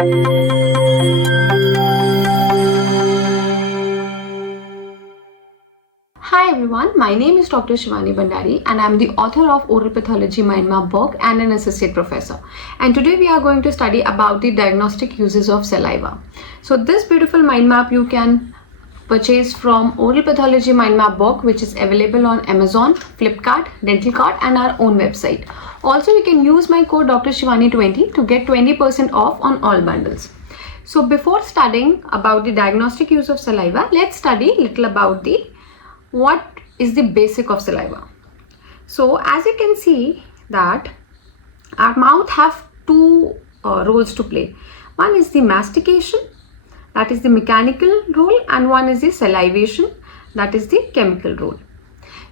Hi everyone, my name is Dr. Shivani Bandari and I am the author of Oral Pathology Mind Map book and an associate professor. And today we are going to study about the diagnostic uses of saliva. So this beautiful mind map you can purchase from Oral Pathology Mind Map book, which is available on Amazon, Flipkart, Dental Card and our own website. Also you can use my code Dr. Shivani20 to get 20% off on all bundles. So before studying about the diagnostic use of saliva, let's study a little about what is the basic of saliva. So as you can see that our mouth have two roles to play. One is the mastication, that is the mechanical role, and one is the salivation, that is the chemical role.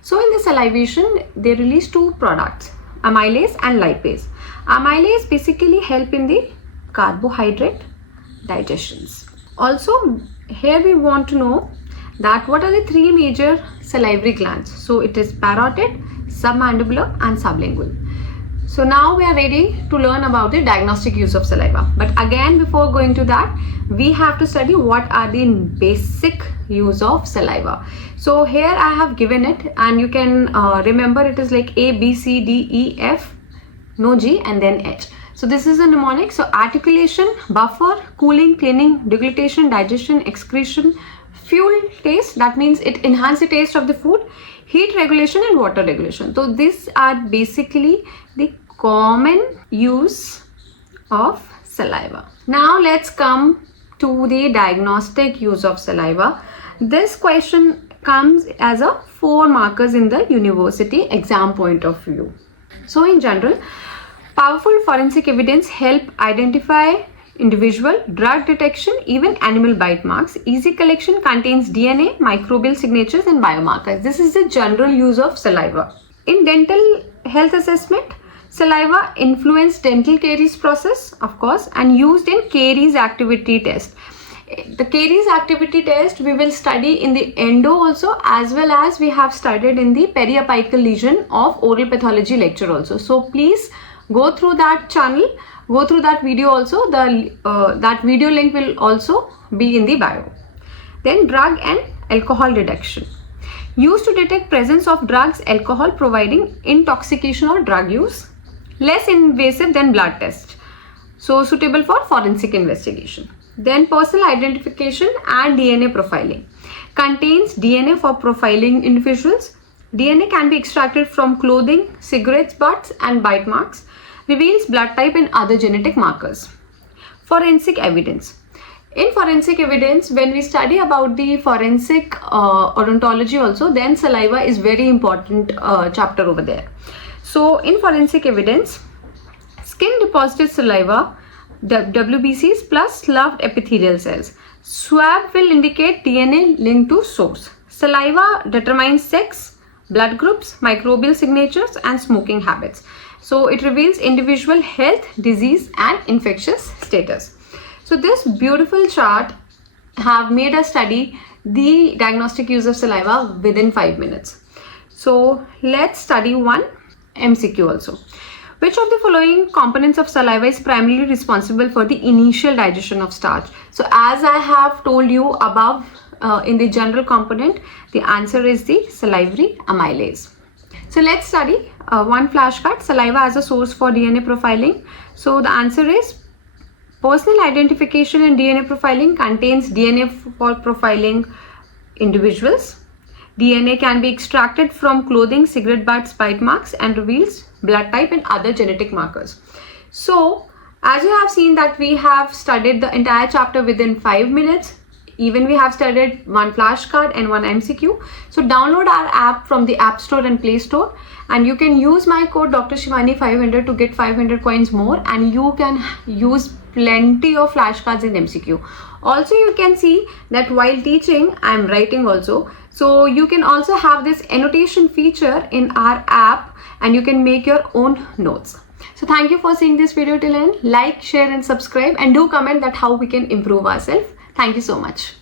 So in the salivation they release two products, amylase and lipase. Amylase basically help in the carbohydrate digestions. Also here we want to know that what are the three major salivary glands. So it is parotid, submandibular and sublingual. So now we are ready to learn about the diagnostic use of saliva. But again, before going to that, we have to study what are the basic use of saliva. So here I have given it, and you can remember it is like A, B, C, D, E, F, no G and then H. So this is a mnemonic. So articulation, buffer, cooling, cleaning, deglutition, digestion, excretion, fuel taste, that means it enhances the taste of the food, heat regulation and water regulation. So these are basically the common use of saliva. Now let's come to the diagnostic use of saliva. This question comes as a 4 markers in the university exam point of view. So in general, powerful forensic evidence help identify individual, drug detection, even animal bite marks. Easy collection, contains DNA, microbial signatures and biomarkers. This is the general use of saliva. In dental health assessment, saliva influence dental caries process, of course, and used in caries activity test. The caries activity test we will study in the endo also, as well as we have studied in the periapical lesion of oral pathology lecture also. So please go through that channel. Go through that video also. That video link will also be in the bio. Then drug and alcohol detection. Used to detect presence of drugs, alcohol, providing intoxication or drug use. Less invasive than blood test. So suitable for forensic investigation. Then personal identification and DNA profiling. Contains DNA for profiling individuals. DNA can be extracted from clothing, cigarettes, butts and bite marks. Reveals blood type and other genetic markers. Forensic evidence. In forensic evidence, when we study about the forensic odontology also, then saliva is very important chapter over there. So in forensic evidence, skin deposited saliva, WBCs plus sloughed epithelial cells. Swab will indicate DNA linked to source. Saliva determines sex, blood groups, microbial signatures and smoking habits. So it reveals individual health, disease and infectious status. So this beautiful chart have made us study the diagnostic use of saliva within 5 minutes. So let's study one MCQ also. Which of the following components of saliva is primarily responsible for the initial digestion of starch? So as I have told you above in the general component, the answer is the salivary amylase. So let's study one flashcard, saliva as a source for DNA profiling. So the answer is personal identification and DNA profiling contains DNA for profiling individuals. DNA can be extracted from clothing, cigarette butts, bite marks and reveals blood type and other genetic markers. So as you have seen that we have studied the entire chapter within 5 minutes. Even we have studied one flashcard and one MCQ. So download our app from the App Store and Play Store, and you can use my code Dr. Shivani 500 to get 500 coins more, and you can use plenty of flashcards in MCQ. Also you can see that while teaching I am writing also. So you can also have this annotation feature in our app and you can make your own notes. So thank you for seeing this video till end. Like, share and subscribe, and do comment that how we can improve ourselves. Thank you so much.